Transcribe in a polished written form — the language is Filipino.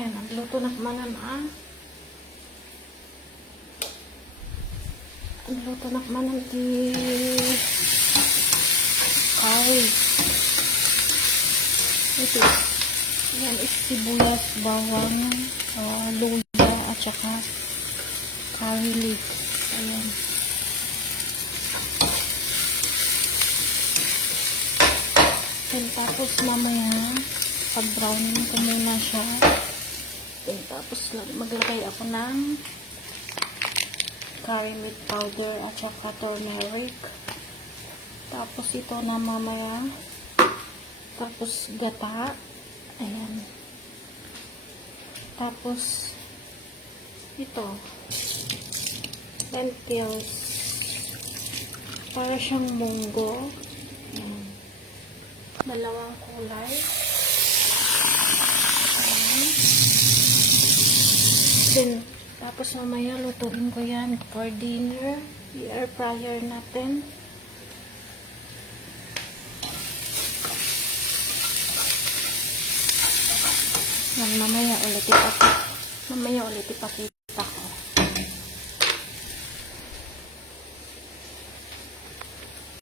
Yan, nagluto na kamanan Nagluto na kamanan di curry. Ito. Yan is sibuyas, bawang, luya, at saka curry leaf. Ayan. Then, tapos mamaya, pag-browning ko muna siya. Then, tapos maglagay ako ng curry meat powder at saka turmeric. Tapos, ito na mamaya. Tapos, gata. Ayan. Tapos, ito. Lentils. Para siyang munggo. Ayan. Dalawang kulay. Ayan. Then, tapos mamaya lutuin ko yan for dinner. I-air fryer natin. Yan, mamaya ulit ipakita.